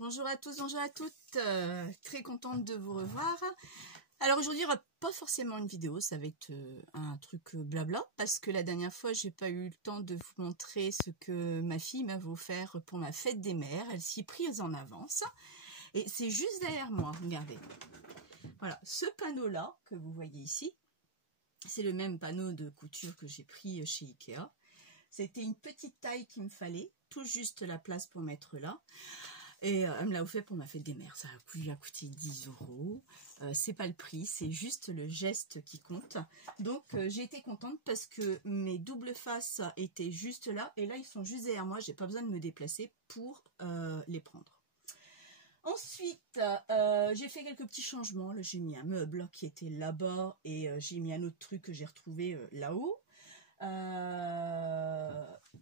Bonjour à tous, bonjour à toutes, très contente de vous revoir. Alors aujourd'hui il n'y aura pas forcément une vidéo, ça va être un truc blabla, parce que la dernière fois j'ai pas eu le temps de vous montrer ce que ma fille m'avait offert pour ma fête des mères. Elle s'y est prise en avance, et c'est juste derrière moi, regardez. Voilà, ce panneau là que vous voyez ici, c'est le même panneau de couture que j'ai pris chez Ikea. C'était une petite taille qu'il me fallait, tout juste la place pour mettre là. Et elle me l'a offert pour ma fête des mères. Ça lui a coûté 10 €. C'est pas le prix, c'est juste le geste qui compte. Donc j'ai été contente parce que mes doubles faces étaient juste là. Et là, ils sont juste derrière moi. J'ai pas besoin de me déplacer pour les prendre. Ensuite, j'ai fait quelques petits changements. Là, j'ai mis un meuble qui était là-bas. Et j'ai mis un autre truc que j'ai retrouvé là-haut.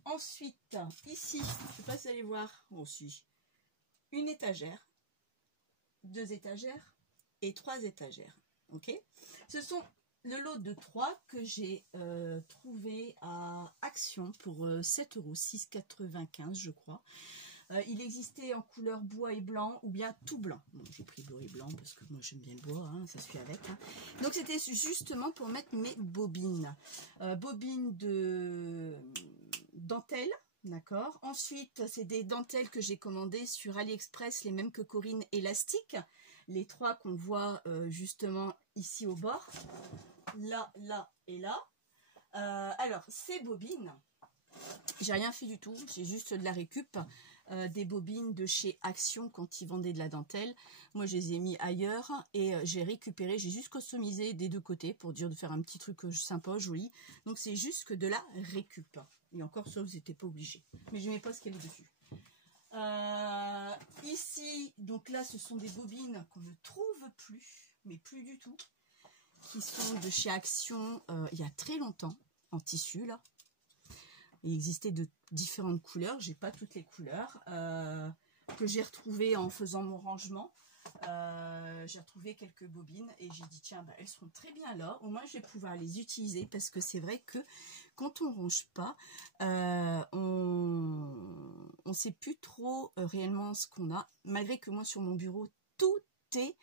Ensuite, ici, je sais pas si vous allez voir aussi. Une étagère, 2 étagères et 3 étagères. Ok, ce sont le lot de 3 que j'ai trouvé à Action pour 7 €, 6,95 € je crois. Il existait en couleur bois et blanc ou bien tout blanc. Bon, j'ai pris bois et blanc parce que moi j'aime bien le bois, hein, ça suit avec. Hein. Donc c'était justement pour mettre mes bobines. Bobines de dentelle. D'accord. Ensuite, c'est des dentelles que j'ai commandées sur AliExpress, les mêmes que Corinne, élastiques. Les 3 qu'on voit justement ici au bord. Là, là et là. Alors, ces bobines, j'ai rien fait du tout. J'ai juste de la récup. Des bobines de chez Action quand ils vendaient de la dentelle. Moi, je les ai mis ailleurs et j'ai récupéré. J'ai juste customisé des deux côtés pour dire de faire un petit truc sympa, joli. Donc, c'est juste que de la récup. Et encore ça, vous n'étiez pas obligé. Mais je ne mets pas ce qu'il y a dessus. Ici, donc là, ce sont des bobines qu'on ne trouve plus, mais plus du tout, qui sont de chez Action il y a très longtemps, en tissu, là. Il existait de différentes couleurs, j'ai pas toutes les couleurs, que j'ai retrouvées en faisant mon rangement. J'ai retrouvé quelques bobines et j'ai dit tiens, bah, elles seront très bien là, au moins je vais pouvoir les utiliser parce que c'est vrai que quand on range pas, on sait plus trop réellement ce qu'on a, malgré que moi sur mon bureau tout est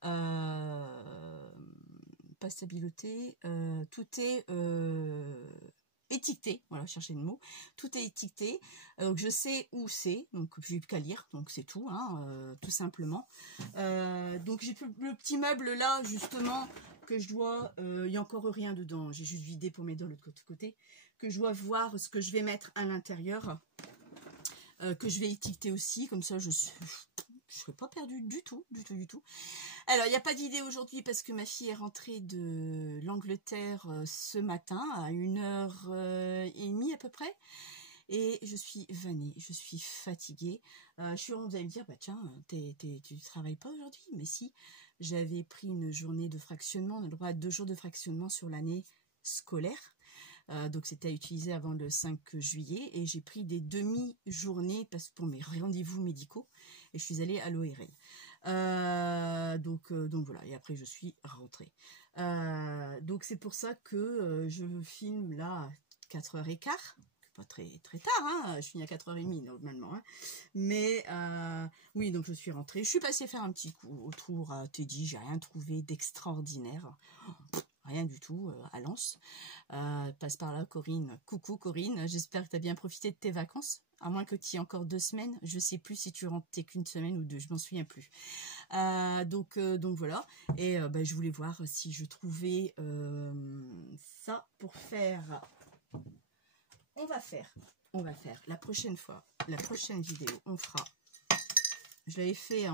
pas stabiloté, tout est étiqueté, voilà, chercher le mot, tout est étiqueté, donc je sais où c'est, donc je n'ai plus qu'à lire, donc c'est tout, hein, tout simplement. Donc j'ai le petit meuble là, justement, que je dois, il n'y a encore rien dedans, j'ai juste vidé pour mettre de l'autre côté, que je dois voir ce que je vais mettre à l'intérieur, que je vais étiqueter aussi, comme ça je ne serai pas perdue du tout. Alors, il n'y a pas d'idée aujourd'hui parce que ma fille est rentrée de l'Angleterre ce matin à 1h30 à peu près. Et je suis vannée, je suis fatiguée. Vous allez me dire, bah tiens, tu travailles pas aujourd'hui? Mais si, j'avais pris une journée de fractionnement. On a le droit à 2 jours de fractionnement sur l'année scolaire. Donc c'était à utiliser avant le 5 juillet et j'ai pris des demi-journées pour mes rendez-vous médicaux et je suis allée à l'ORL. Donc voilà, et après je suis rentrée. Donc c'est pour ça que je filme là à 4h15, pas très tard, hein, je finis à 4h30 normalement, hein. Mais oui, donc je suis rentrée, je suis passée faire un petit coup autour à Teddy, j'ai rien trouvé d'extraordinaire. Rien du tout à Lens. Passe par là, Corinne. Coucou Corinne, j'espère que tu as bien profité de tes vacances. À moins que tu y aies encore 2 semaines. Je ne sais plus si tu rentres qu'une semaine ou 2, je m'en souviens plus. Donc voilà. Et je voulais voir si je trouvais ça pour faire. On va faire la prochaine fois, la prochaine vidéo, on fera. Je l'avais fait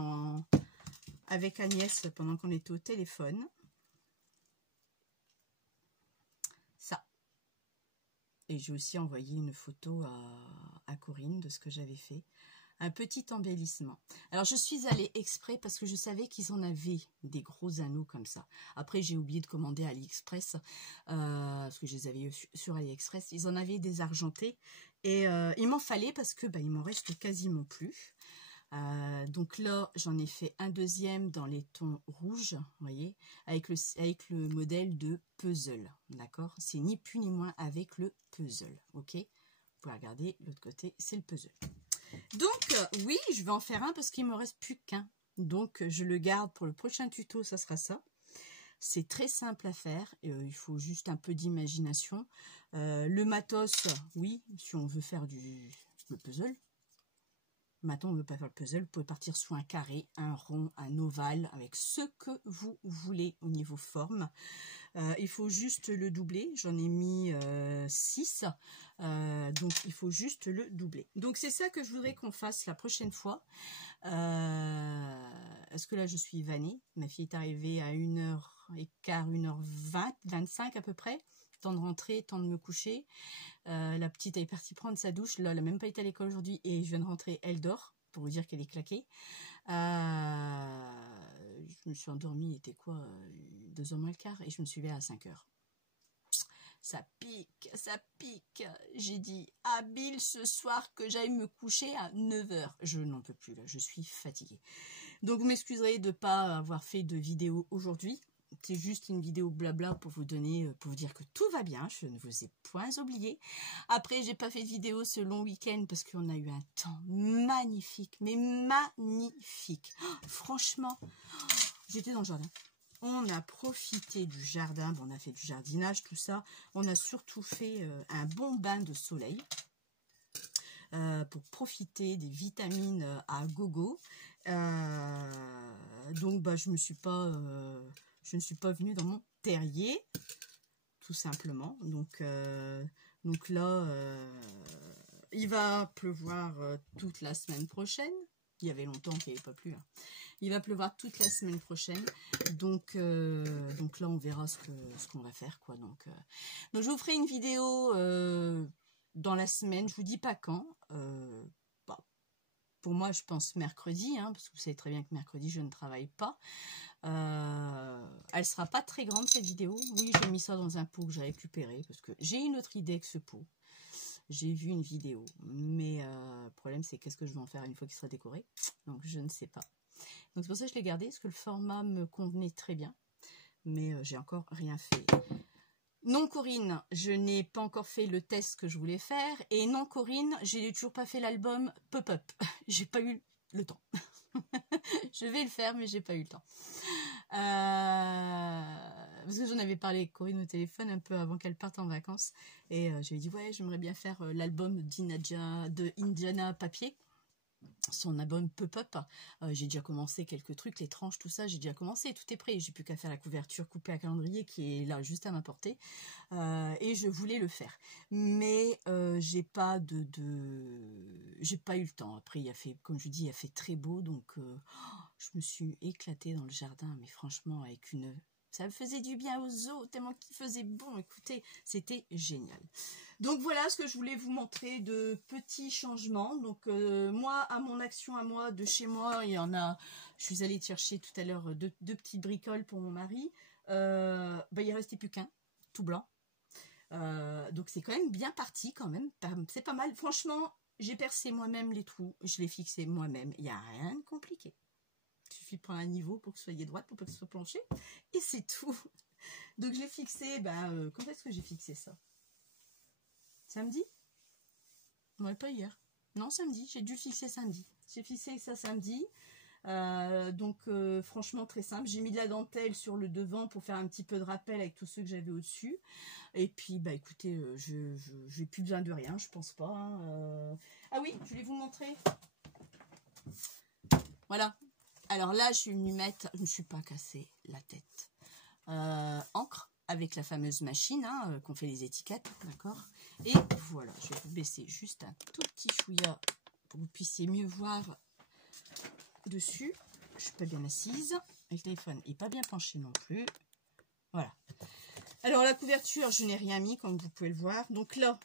avec Agnès pendant qu'on était au téléphone. Et j'ai aussi envoyé une photo à Corinne de ce que j'avais fait. Un petit embellissement. Alors, je suis allée exprès parce que je savais qu'ils en avaient des gros anneaux comme ça. Après, j'ai oublié de commander à AliExpress parce que je les avais eu sur AliExpress. Ils en avaient des argentés et il m'en fallait parce que il m'en reste quasiment plus. Donc là, j'en ai fait un deuxième dans les tons rouges, vous voyez, avec le modèle de puzzle, d'accord? C'est ni plus ni moins avec le puzzle, ok? Vous pouvez regarder, l'autre côté, c'est le puzzle. Donc, oui, je vais en faire un parce qu'il me reste plus qu'un. Donc, je le garde pour le prochain tuto, ça sera ça. C'est très simple à faire, il faut juste un peu d'imagination. Le matos, oui, si on veut faire le puzzle. Maintenant, on ne veut pas faire le puzzle, vous pouvez partir sur un carré, un rond, un ovale, avec ce que vous voulez au niveau forme. Il faut juste le doubler, j'en ai mis 6, donc il faut juste le doubler. Donc c'est ça que je voudrais qu'on fasse la prochaine fois. Est-ce que là je suis vannée? Ma fille est arrivée à 1h15, 1h20, 25 à peu près. Temps de rentrer, temps de me coucher. La petite est partie prendre sa douche. Là, elle n'a même pas été à l'école aujourd'hui et je viens de rentrer, elle dort, pour vous dire qu'elle est claquée. Je me suis endormie, il était quoi, 2h moins le quart, et je me suis levée à 5h. Ça pique, ça pique. J'ai dit à Bill ce soir que j'aille me coucher à 9h. Je n'en peux plus, là, je suis fatiguée. Donc, vous m'excuserez de ne pas avoir fait de vidéo aujourd'hui. C'est juste une vidéo blabla pour vous donner, pour vous dire que tout va bien. Je ne vous ai point oublié. Après, j'ai pas fait de vidéo ce long week-end parce qu'on a eu un temps magnifique, mais magnifique. Oh, franchement, j'étais dans le jardin. On a profité du jardin, bon, on a fait du jardinage, tout ça. On a surtout fait un bon bain de soleil pour profiter des vitamines à gogo. Donc, bah, je ne suis pas venue dans mon terrier, tout simplement. Donc là, il va pleuvoir toute la semaine prochaine. Il y avait longtemps qu'il n'y avait pas plu. Hein. Il va pleuvoir toute la semaine prochaine. Donc là, on verra ce qu'on va faire, quoi. Donc, je vous ferai une vidéo dans la semaine. Je vous dis pas quand. Bah, pour moi, je pense mercredi, hein, parce que vous savez très bien que mercredi, je ne travaille pas. Elle sera pas très grande, cette vidéo. Oui, j'ai mis ça dans un pot que j'ai récupéré, parce que j'ai une autre idée que ce pot. J'ai vu une vidéo, mais le problème, c'est qu'est-ce que je vais en faire une fois qu'il sera décoré. Donc, je ne sais pas. Donc, c'est pour ça que je l'ai gardé, parce que le format me convenait très bien. Mais j'ai encore rien fait. Non, Corinne, je n'ai pas encore fait le test que je voulais faire. Et non, Corinne, j'ai toujours pas fait l'album Pop-Up. J'ai pas eu le temps. Je vais le faire, mais j'ai pas eu le temps. Parce que j'en avais parlé avec Corinne au téléphone un peu avant qu'elle parte en vacances. Et je lui ai dit, ouais, j'aimerais bien faire l'album d'Indiana Papier. Son album Pop-Up. J'ai déjà commencé quelques trucs, les tranches, tout ça, j'ai déjà commencé, tout est prêt. J'ai plus qu'à faire la couverture coupée à calendrier qui est là juste à ma portée. Et je voulais le faire. Mais j'ai pas j'ai pas eu le temps. Après, comme je dis, il a fait très beau, donc je me suis éclatée dans le jardin, mais franchement, ça me faisait du bien aux os, tellement qu'il faisait bon. Écoutez, c'était génial. Donc voilà ce que je voulais vous montrer de petits changements. Donc moi, à mon action à moi, de chez moi, il y en a. Je suis allée chercher tout à l'heure deux petites bricoles pour mon mari. Il restait plus qu'un, tout blanc. Donc c'est quand même bien parti quand même. C'est pas mal. Franchement, j'ai percé moi-même les trous. Je les fixé moi-même. Il n'y a rien de compliqué. Il suffit de prendre un niveau pour que ce soit droite, pour pas que ce soit planché. Et c'est tout. Donc je l'ai fixé. Quand est-ce que j'ai fixé ça? Samedi? Ouais, pas hier. Non, samedi. J'ai dû le fixer samedi. J'ai fixé ça samedi. Franchement, très simple. J'ai mis de la dentelle sur le devant pour faire un petit peu de rappel avec tous ceux que j'avais au-dessus. Et puis, écoutez, je n'ai plus besoin de rien, je pense pas. Hein. Ah oui, je voulais vous montrer. Voilà. Alors là, je suis venue mettre... Je ne me suis pas cassé la tête. Encre avec la fameuse machine hein, qu'on fait les étiquettes, d'accord. Et voilà, je vais vous baisser juste un tout petit chouïa pour que vous puissiez mieux voir dessus. Je suis pas bien assise. Le téléphone n'est pas bien penché non plus. Voilà. Alors la couverture, je n'ai rien mis comme vous pouvez le voir. Donc là,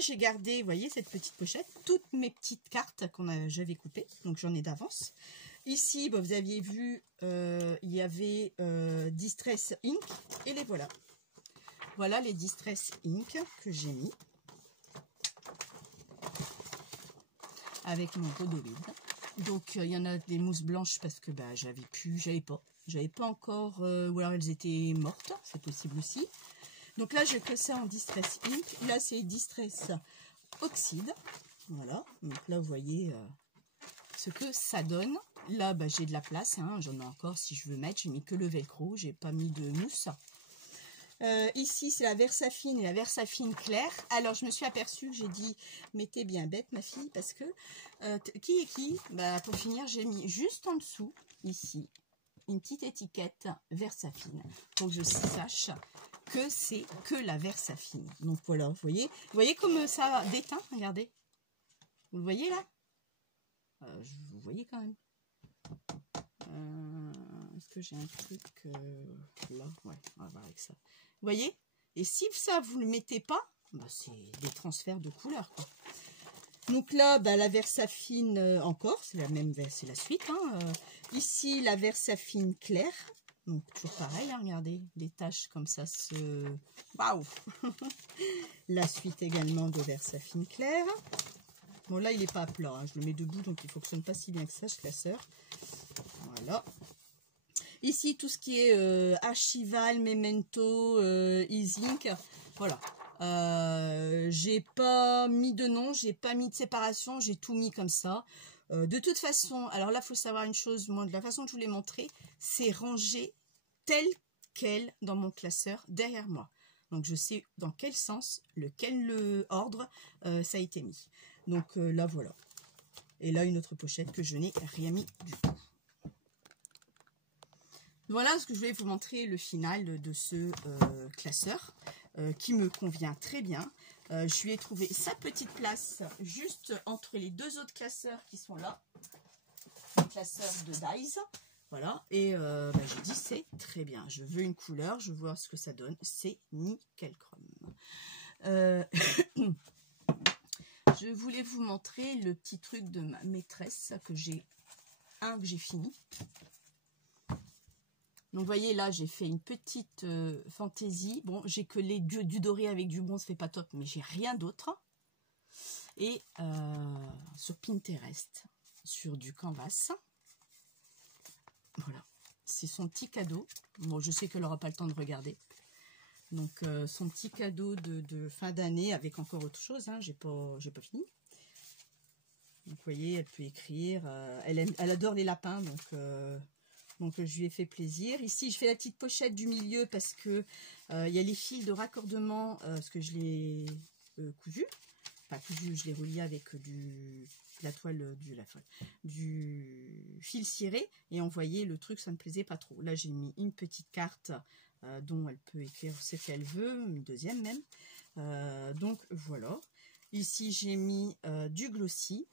j'ai gardé, vous voyez cette petite pochette, toutes mes petites cartes j'avais coupées. Donc j'en ai d'avance. Ici, vous aviez vu, il y avait Distress Ink et les voilà. Voilà les Distress Ink que j'ai mis avec mon Godolid. Donc il y en a des mousses blanches parce que j'avais pas encore, ou alors elles étaient mortes, c'est possible aussi. Donc là j'ai que ça en Distress Ink. Là c'est Distress Oxyde. Voilà, donc là vous voyez ce que ça donne. Là bah, j'ai de la place, hein. J'en ai encore si je veux mettre, j'ai mis que le velcro, j'ai pas mis de mousse. Ici c'est la Versafine et la Versafine claire. Alors je me suis aperçue que j'ai dit, mais t'es bien bête ma fille, parce que qui est qui? Bah, pour finir j'ai mis juste en dessous, ici, une petite étiquette Versafine, pour que je sache que c'est que la Versafine. Donc voilà, vous voyez comme ça déteint, regardez. Vous le voyez là? Vous voyez quand même. Est-ce que j'ai un truc là? Ouais, on va voir avec ça. Vous voyez? Et si ça, vous ne le mettez pas, bah, c'est des transferts de couleurs, quoi. Donc là, bah, la Versafine encore, c'est la même, c'est la suite. Hein. Ici, la Versafine claire. Donc toujours pareil, hein, regardez, les taches comme ça se... Waouh. La suite également de Versafine claire. Bon là, il n'est pas à plat, hein. Je le mets debout, donc il ne fonctionne pas si bien que ça, ce classeur. Voilà. Ici, tout ce qui est Archival, Memento, E-Zinc, voilà. J'ai pas mis de nom, j'ai pas mis de séparation, j'ai tout mis comme ça. De toute façon, alors là, il faut savoir une chose, moi, de la façon que je vous l'ai montré, c'est rangé tel quel dans mon classeur derrière moi. Donc, je sais dans quel sens, lequel ordre ça a été mis. Donc là, voilà. Et là, une autre pochette que je n'ai rien mis du tout. Voilà ce que je voulais vous montrer, le final de ce classeur qui me convient très bien. Je lui ai trouvé sa petite place juste entre les deux autres classeurs qui sont là. Le classeur de Dies. Voilà. Et bah, j'ai dit c'est très bien. Je veux une couleur, je veux voir ce que ça donne. C'est nickel chrome. Je voulais vous montrer le petit truc de ma maîtresse que j'ai fini. Donc, vous voyez, là, j'ai fait une petite fantaisie. Bon, j'ai que du doré avec du bronze, c'est pas top, mais j'ai rien d'autre. Et sur Pinterest, sur du canvas. Voilà. C'est son petit cadeau. Bon, je sais qu'elle n'aura pas le temps de regarder. Donc, son petit cadeau de fin d'année avec encore autre chose. Hein, j'ai pas fini. Donc, vous voyez, elle peut écrire. Elle adore les lapins, donc je lui ai fait plaisir. Ici, je fais la petite pochette du milieu parce que il y a les fils de raccordement, parce que je l'ai cousu. Enfin, cousu, je l'ai relié avec du fil ciré. Et on voyait le truc, ça ne me plaisait pas trop. Là, j'ai mis une petite carte dont elle peut écrire ce qu'elle veut, une deuxième même. Donc, voilà. Ici, j'ai mis du glossy.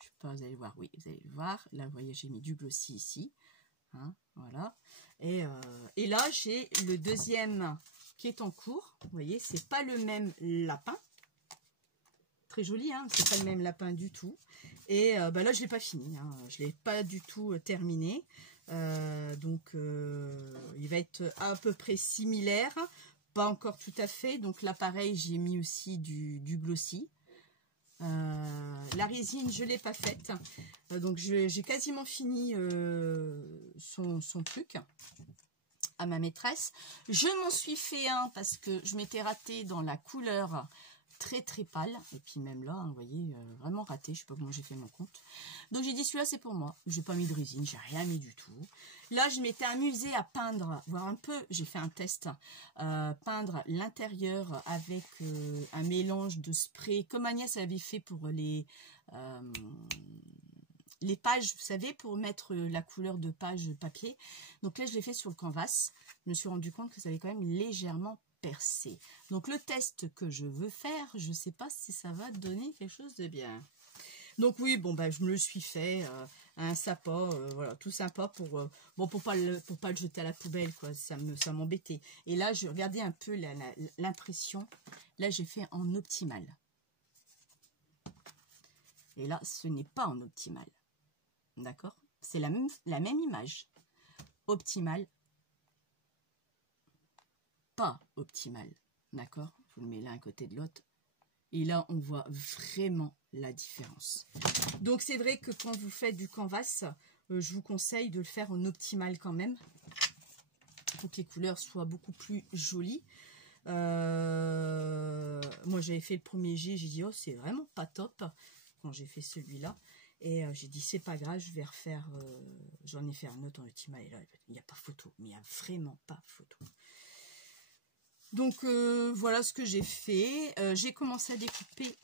Je sais pas, vous allez voir, oui, vous allez le voir. Là, vous voyez, j'ai mis du glossy ici. Hein, voilà. Et là, j'ai le deuxième qui est en cours. Vous voyez, c'est pas le même lapin. Très joli, hein, c'est pas le même lapin du tout. Et bah là, je l'ai pas fini. Hein, je l'ai pas du tout terminé. Donc, il va être à peu près similaire. Pas encore tout à fait. Donc là, pareil, j'ai mis aussi du glossy. La résine, je ne l'ai pas faite. Donc, j'ai quasiment fini son truc à ma maîtresse. Je m'en suis fait un parce que je m'étais ratée dans la couleur très très pâle. Et puis même là, hein, vous voyez, vraiment raté. Je ne sais pas comment j'ai fait mon compte. Donc, j'ai dit, celui-là, c'est pour moi. Je n'ai pas mis de résine, j'ai rien mis du tout. Là, je m'étais amusée à peindre, voir un peu, j'ai fait un test, peindre l'intérieur avec un mélange de spray, comme Agnès avait fait pour les pages, vous savez, pour mettre la couleur de page papier. Donc là, je l'ai fait sur le canvas. Je me suis rendu compte que ça avait quand même légèrement percé. Donc le test que je veux faire, je ne sais pas si ça va donner quelque chose de bien. Donc oui, bon, bah, je me le suis fait, un sapin, voilà, tout sympa pour pas le jeter à la poubelle, quoi, ça m'embêtait. Et là, je regardais un peu l'impression, là, j'ai fait en optimal. Et là, ce n'est pas en optimal, d'accord? C'est la même image, optimal, pas optimal, d'accord? Je vous le mets l'un à côté de l'autre. Et là, on voit vraiment la différence. Donc, c'est vrai que quand vous faites du canvas, je vous conseille de le faire en optimal quand même. Pour que les couleurs soient beaucoup plus jolies. Moi, j'avais fait le premier jet, j'ai dit, oh, c'est vraiment pas top. quand j'ai fait celui-là. Et j'ai dit, c'est pas grave, je vais refaire, j'en ai fait un autre en Ultima, et là, il n'y a pas photo, mais il n'y a vraiment pas photo. Donc, voilà ce que j'ai fait. J'ai commencé à découper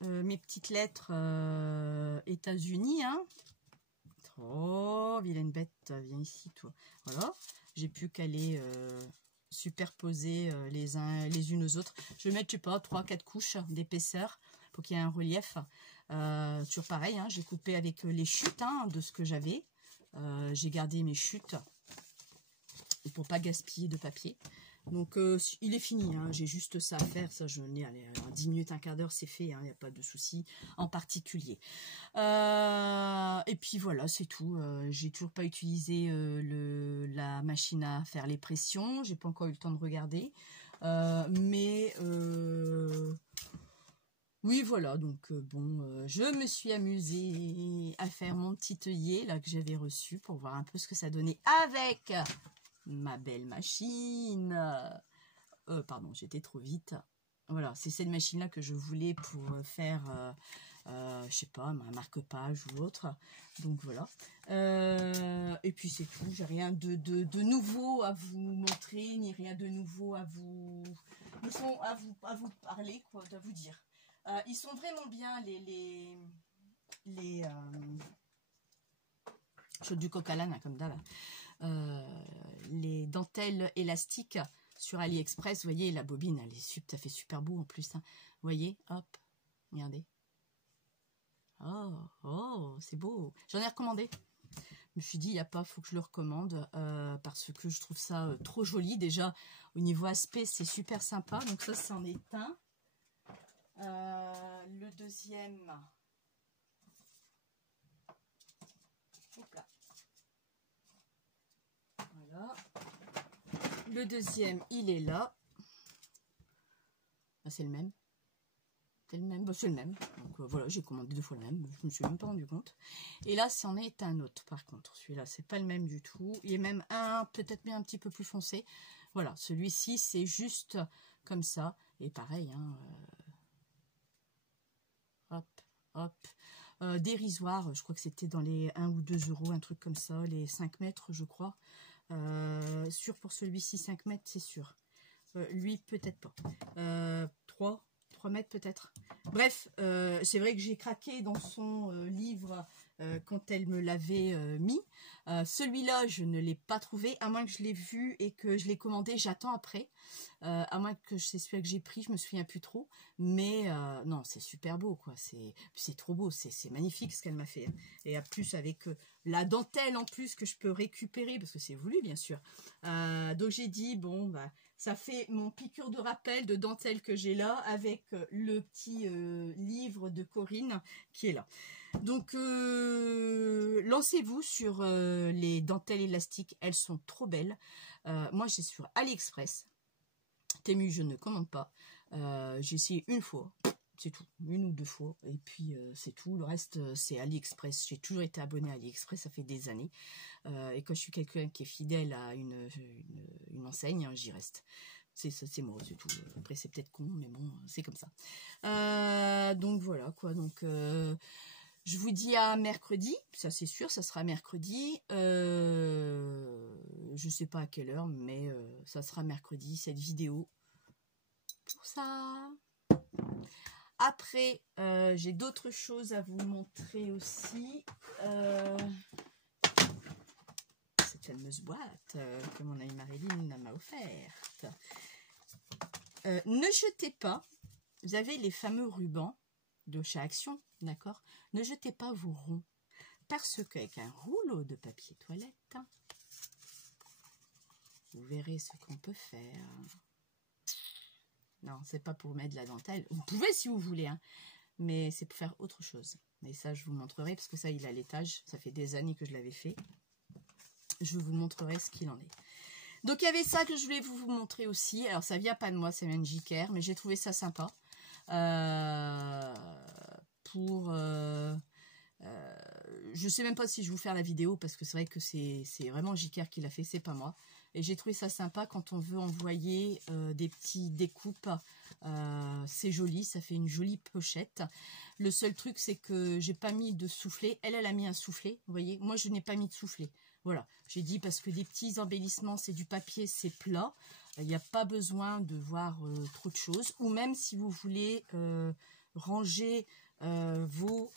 mes petites lettres États-Unis. Hein. Oh, vilaine bête, viens ici, toi. Voilà, j'ai pu qu'aller superposer les unes aux autres. Je vais mettre, je sais pas, 3-4 couches d'épaisseur pour qu'il y ait un relief. Toujours pareil, hein, j'ai coupé avec les chutes hein, de ce que j'avais. J'ai gardé mes chutes pour pas gaspiller de papier. Donc il est fini, hein, j'ai juste ça à faire, ça je l'ai, allez, 10 minutes, un quart d'heure c'est fait, il n'y a pas de souci en particulier. Et puis voilà, c'est tout, j'ai toujours pas utilisé la machine à faire les pressions, j'ai pas encore eu le temps de regarder, mais oui voilà, donc bon, je me suis amusée à faire mon petit œillet là que j'avais reçu pour voir un peu ce que ça donnait avec ma belle machine. Pardon, j'étais trop vite. Voilà, c'est cette machine-là que je voulais pour faire, je sais pas, un marque-page ou autre. Donc voilà. Et puis c'est tout. J'ai rien de nouveau à vous montrer, ni rien de nouveau à vous, à vous parler, quoi, à vous dire. Ils sont vraiment bien les je du coq à l'âne, comme ça là. Les dentelles élastiques sur AliExpress, vous voyez la bobine, elle est ça fait super beau en plus, hein. Vous voyez, hop, regardez, oh, c'est beau, j'en ai recommandé, je me suis dit, il n'y a pas, faut que je le recommande, parce que je trouve ça trop joli, déjà, au niveau aspect, c'est super sympa, donc ça, c'en est un, le deuxième, hop là. Voilà. Le deuxième, il est là. Ah, c'est le même. C'est le même. Bah, c'est le même. Donc voilà, j'ai commandé 2 fois le même. Je me suis même pas rendu compte. Et là, c'en est un autre. Par contre, celui-là, c'est pas le même du tout. Il est même peut-être bien un petit peu plus foncé. Voilà, celui-ci, c'est juste comme ça. Et pareil, hein. Hop, hop. Dérisoire, je crois que c'était dans les 1 ou 2 euros, un truc comme ça, les 5 mètres, je crois. Sûr pour celui-ci, 5 mètres, c'est sûr. Lui, peut-être pas. 3 mètres peut-être. Bref, c'est vrai que j'ai craqué dans son livre quand elle me l'avait mis. Celui-là, je ne l'ai pas trouvé, à moins que je l'ai vu et que je l'ai commandé, j'attends après. À moins que c'est celui que j'ai pris, je me souviens plus trop. Mais non, c'est super beau, quoi. C'est trop beau, c'est magnifique ce qu'elle m'a fait. Et à plus avec la dentelle en plus que je peux récupérer, parce que c'est voulu, bien sûr. Donc j'ai dit, bon, bah, ça fait mon piqûre de rappel de dentelle que j'ai là, avec le petit livre de Corinne qui est là. Donc, lancez-vous sur les dentelles élastiques, elles sont trop belles. Moi, j'ai sur AliExpress. Temu, je ne commande pas. J'ai essayé une fois, c'est tout, 1 ou 2 fois, et puis c'est tout. Le reste, c'est AliExpress. J'ai toujours été abonnée à AliExpress, ça fait des années. Et quand je suis quelqu'un qui est fidèle à une enseigne, hein, j'y reste. C'est moi, c'est tout. Après, c'est peut-être con, mais bon, c'est comme ça. Donc voilà, quoi. Donc, je vous dis à mercredi, ça c'est sûr, ça sera mercredi. Je sais pas à quelle heure, mais ça sera mercredi, cette vidéo. Pour ça. Après, j'ai d'autres choses à vous montrer aussi. Cette fameuse boîte que mon amie Marilyn m'a offerte. Ne jetez pas, vous avez les fameux rubans de chez Action, d'accord? Ne jetez pas vos ronds, parce qu'avec un rouleau de papier toilette, vous verrez ce qu'on peut faire. Non, c'est pas pour mettre de la dentelle. Vous pouvez si vous voulez, hein, mais c'est pour faire autre chose. Et ça, je vous montrerai, parce que ça, il est à l'étage. Ça fait des années que je l'avais fait. Je vous montrerai ce qu'il en est. Donc, il y avait ça que je voulais vous montrer aussi. Alors, ça vient pas de moi, c'est Magicaire, mais j'ai trouvé ça sympa. Je sais même pas si je vais vous faire la vidéo, parce que c'est vrai que c'est vraiment Jiker qui l'a fait, c'est pas moi. Et j'ai trouvé ça sympa quand on veut envoyer des petits découpes. C'est joli, ça fait une jolie pochette. Le seul truc, c'est que j'ai pas mis de soufflet. Elle a mis un soufflet, vous voyez. Moi, je n'ai pas mis de soufflet. Voilà, j'ai dit parce que des petits embellissements, c'est du papier, c'est plat. Il n'y a pas besoin de voir trop de choses. Ou même si vous voulez ranger vos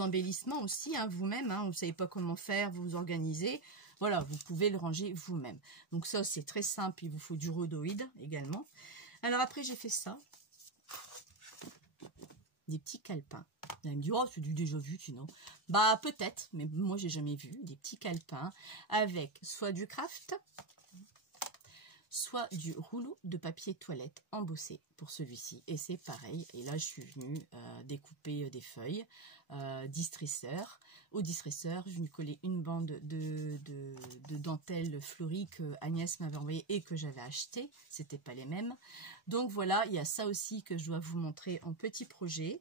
embellissements aussi, hein, vous-même. Hein, vous ne savez pas comment faire, vous vous organisez. Voilà, vous pouvez le ranger vous-même. Donc ça, c'est très simple. Il vous faut du rhodoïde également. Alors après, j'ai fait ça. Des petits calepins. Vous allez me dire, oh, c'est du déjà vu, tu know. Bah, peut-être, mais moi, j'ai jamais vu. Des petits calepins avec soit du craft, soit du rouleau de papier toilette embossé pour celui-ci. Et c'est pareil. Et là, je suis venue découper des feuilles, distresseur. Au distresseur, je vais coller une bande de dentelle fleurie que Agnès m'avait envoyé et que j'avais acheté. C'était pas les mêmes. Donc voilà, il y a ça aussi que je dois vous montrer en petit projet.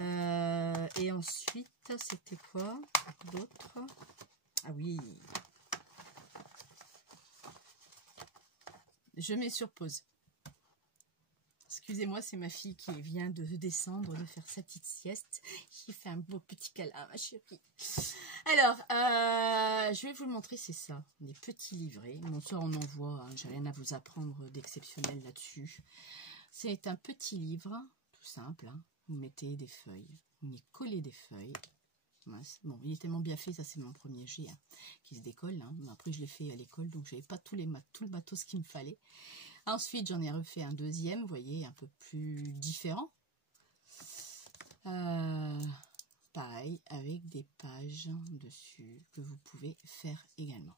Et ensuite, c'était quoi d'autre? Ah oui. Je mets sur pause. Excusez-moi, c'est ma fille qui vient de descendre, de faire sa petite sieste. J'ai fait un beau petit câlin, ma chérie. Alors, je vais vous le montrer, c'est ça. Des petits livrets. Bon, ça, on en voit. Hein, j'ai rien à vous apprendre d'exceptionnel là-dessus. C'est un petit livre, tout simple. Hein. Vous mettez des feuilles. Vous y collez des feuilles. Bon, il est tellement bien fait, ça c'est mon premier jet hein, qui se décolle. Hein. Après, je l'ai fait à l'école, donc je n'avais pas tout le matos qu'il me fallait. Ensuite, j'en ai refait un deuxième, vous voyez, un peu plus différent. Pareil, avec des pages dessus que vous pouvez faire également.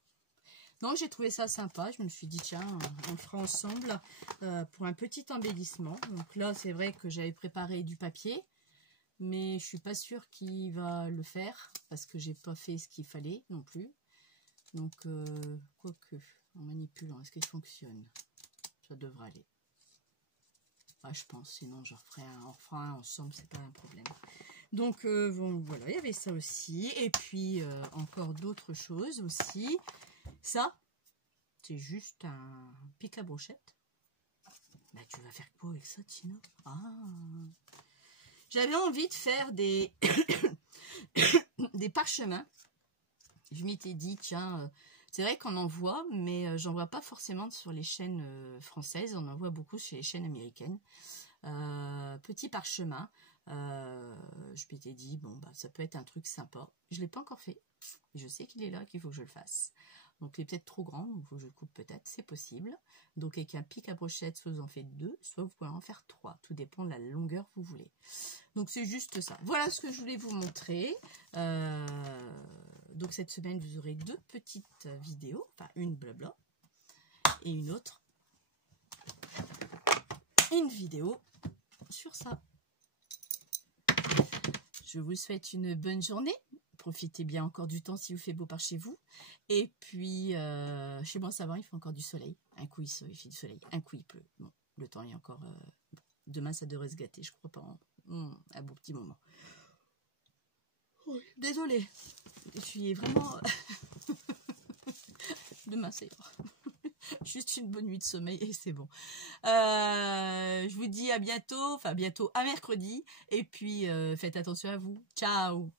Donc, j'ai trouvé ça sympa. Je me suis dit, tiens, on fera ensemble pour un petit embellissement. Donc là, c'est vrai que j'avais préparé du papier. Mais je suis pas sûre qu'il va le faire parce que j'ai pas fait ce qu'il fallait non plus. Donc, quoique, en manipulant, est-ce qu'il fonctionne? Ça devrait aller. Ah, je pense, sinon j'en ferai on fera un ensemble, c'est pas un problème. Donc, bon, voilà, il y avait ça aussi. Et puis, encore d'autres choses aussi. Ça, c'est juste un pic à brochette. Bah, tu vas faire quoi avec ça, Tina? Ah! J'avais envie de faire des, des parchemins. Je m'étais dit, tiens, c'est vrai qu'on en voit, mais j'en vois pas forcément sur les chaînes françaises. On en voit beaucoup chez les chaînes américaines. Petit parchemin. Je m'étais dit, bon, bah, ça peut être un truc sympa. Je ne l'ai pas encore fait. Je sais qu'il est là, qu'il faut que je le fasse. Donc, il est peut-être trop grand, donc il faut que je le coupe peut-être, c'est possible. Donc, avec un pic à brochette, soit vous en faites 2, soit vous pouvez en faire 3. Tout dépend de la longueur que vous voulez. Donc, c'est juste ça. Voilà ce que je voulais vous montrer. Donc, cette semaine, vous aurez 2 petites vidéos. Enfin, une blabla et une autre. Une vidéo sur ça. Je vous souhaite une bonne journée. Profitez bien encore du temps si vous fait beau par chez vous. Et puis, chez moi, ça va, il fait encore du soleil. Un coup, il fait du soleil. Un coup, il pleut. Bon, le temps est encore... demain, ça devrait se gâter, je crois pas. Un beau petit moment. Oui, désolée. Je suis vraiment... Demain, ça ira. Juste une bonne nuit de sommeil et c'est bon. Je vous dis à bientôt. Enfin, bientôt à mercredi. Et puis, faites attention à vous. Ciao!